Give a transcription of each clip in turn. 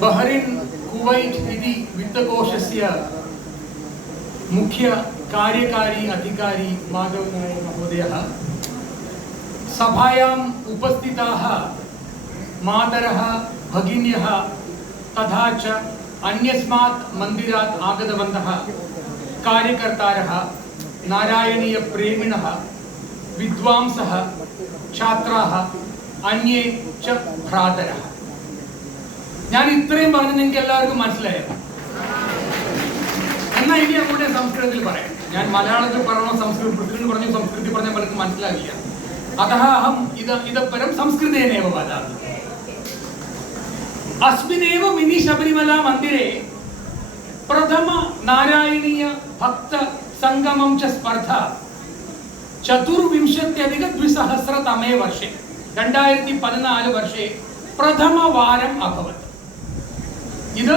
Bahrain Kuwait इति वित्तकोशस्य मुख्य कार्यकारी अधिकारी माधव नायक महोदयः सभायाम् उपस्थिताः मातरः भगिन्यः तथा च अन्यस्मात् मन्दिरात् आगतवन्तः कार्यकर्तारः नारायणीय प्रेमिणः विद्वांसः छात्राः अन्ये च भ्रातरः ഞാൻ ഇത്രയും പറഞ്ഞു നിങ്ങൾക്ക് എല്ലാവർക്കും മനസ്സിലായോ? എന്നാ ഇനി അങ്ങോട്ട് സംസ്കൃതത്തിൽ പറയാം. ഞാൻ മലയാളത്തിൽ പറയണോ സംസ്കൃതത്തിൽ പറഞ്ഞു സംസ്കൃതത്തിൽ പറഞ്ഞാൽ പലർക്കും മനസ്സിലാവില്ല. അതः അഹം ഇതപരം സംസ്കൃതേനേവ വദാമി. अस्मिन्नेव मिनि शबरिमला मन्दिरे प्रथम नारायणीय भक्त संगमं च स्पर्धा 24-द्विसहस्रतमे वर्षे 2014 वर्षे प्रथमवारम् अभवत्. ഇത്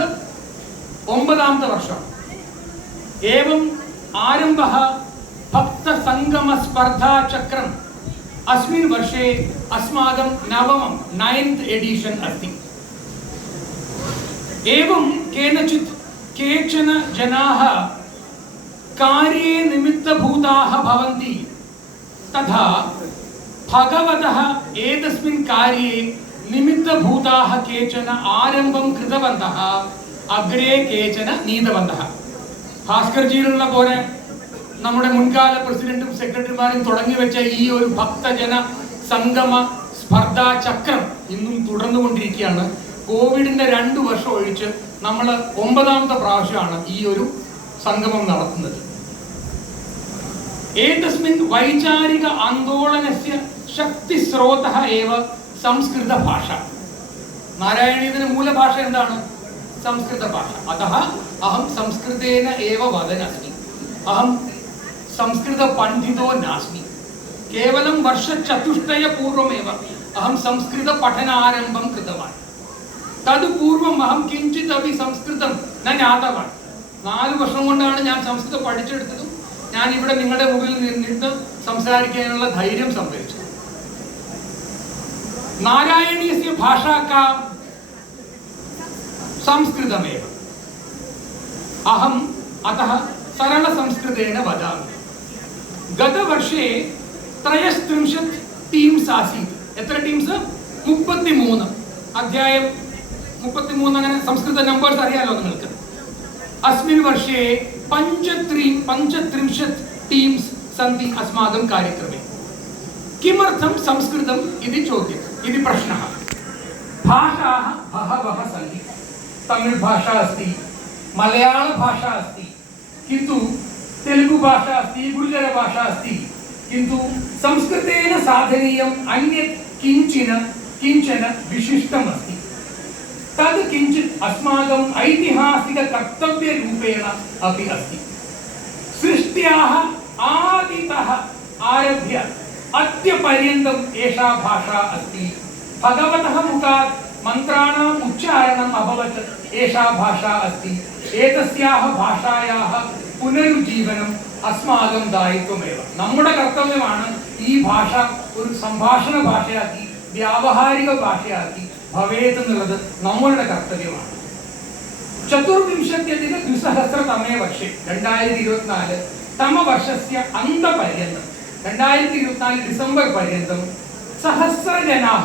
9ാമത്തെ വർഷം. एवं आरम्भः भक्त संगम स्पर्धा चक्रम अस्मिन् वर्षे अस्माकं 9th एडिशन अस्ति. एवं केचन जनाः कार्ये निमित्तभूताः भवन्ति तथा भगवतः एतस्मिन् कार्ये निमित्तभूताः केचन आरम्भं कृतवन्तः अग्रे केचन नीतवन्तः. ഭാസ്കർ ജിയിലുള്ള പോലെ നമ്മുടെ മുൻകാല പ്രസിഡന്റും സെക്രട്ടറിമാരും തുടങ്ങി വെച്ച ഈ ഒരു ഭക്തജന സംഗമ സ്പർധാ ചക്രം ഇന്നും തുടർന്നുകൊണ്ടിരിക്കുകയാണ്. കോവിഡിന്റെ 2 വർഷം ഒഴിച്ച് നമ്മൾ 9ാമത്തെ പ്രാവശ്യമാണ് ഈ ഒരു സംഗമം നടത്തുന്നത്. ഏതസ്മിൻ വൈചാരിക ആന്തോളനസ്യ ശക്തിസ്രോതഃ ഏവ സംസ്കൃത ഭാഷ. നാരായണീയത്തിന്റെ മൂലഭാഷ എന്താണ്? സംസ്കൃത ഭാഷ. അതः अहं संस्कृतेन एव वदन्नस्मि. अहं संस्कृत पण्डितो नास्मि. केवलं वर्षचतुष्टय पूर्वमेव अहं संस्कृत पठनारम्भं कृतवान्. तदुपूर्वम् अहं किञ्चित् अपि संस्कृतं न ज्ञातवान्. 4 വർഷം കൊണ്ടാണ് ഞാൻ സംസ്കൃതം പഠിച്ചെടുത്തതും ഞാൻ ഇവിടെ നിങ്ങളുടെ മുമ്പിൽ നിന്ന് സംസാരിക്കാനുള്ള ധൈര്യം സംഭരിച്ചത്. നാരായണീയസ്യ ഭാഷാ കാ സംസ്കൃതമേവ. अहम अतः सरल संस्कृतेन वदामि. गतवर्षे 33 टीम्स आसीत्. എത്ര ടീംസ്? 33. അധ്യായം 33 അങ്ങനെ സംസ്കൃത നമ്പേഴ്സ് അറിയാലോ നിങ്ങൾക്ക്. अस्मिन् वर्षे 35 टीम्स सन्ति अस्माकं कार्यक्रमे. किमर्थं संस्कृतम् इति चोद्यते इति प्रश्नः. भाषाः बहवः सन्ति. तमिळ् भाषा अस्ति, मलयाळ भाषा अस्ति, किन्तु तेलुगु भाषा अस्ति, गुर्जर भाषा अस्ति. किन्तु संस्कृतेन साधनीयम् अन्यत् किञ्चन विशिष्टम् अस्ति. तद् किञ्चित् अस्माकम् ऐतिहासिक कर्तव्यरूपेण अपि अस्ति. सृष्ट्याः आदितः आरभ्य अद्यपर्यन्तम् एषा भाषा अस्ति. भगवतः मुखात् मन्त्राणाम् उच्चारणम् अभवत्. एषा भाषा अस्ति. एतस्याः भाषायाः पुनरुज्जीवनम् अस्माकं दायित्वमेव. നമ്മുടെ കർത്തവ്യമാണ് ഈ ഭാഷ ഒരു സംഭാഷണ ഭാഷയാക്കി വ്യാവഹാരിക ഭാഷയാക്കി ഭവേത് എന്നുള്ളത് നമ്മളുടെ കർത്തവ്യമാണ്. 24-द्विसहस्रतमे वर्षे 2024 तमवर्षस्य अन्तपर्यन्तं 2024 डिसेम्बर पर्यन्तं सहस्रजनाः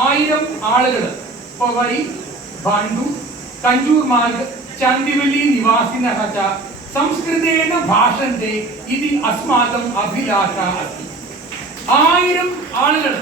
1000 ആളുകൾ पवई भाण्डु कंजूर मार्ग चांदिवली निवासिनः च संस्कृतेन भाषन्ते इति अस्माकम् अभिलाषा अस्ति. 1000 ആളുകൾ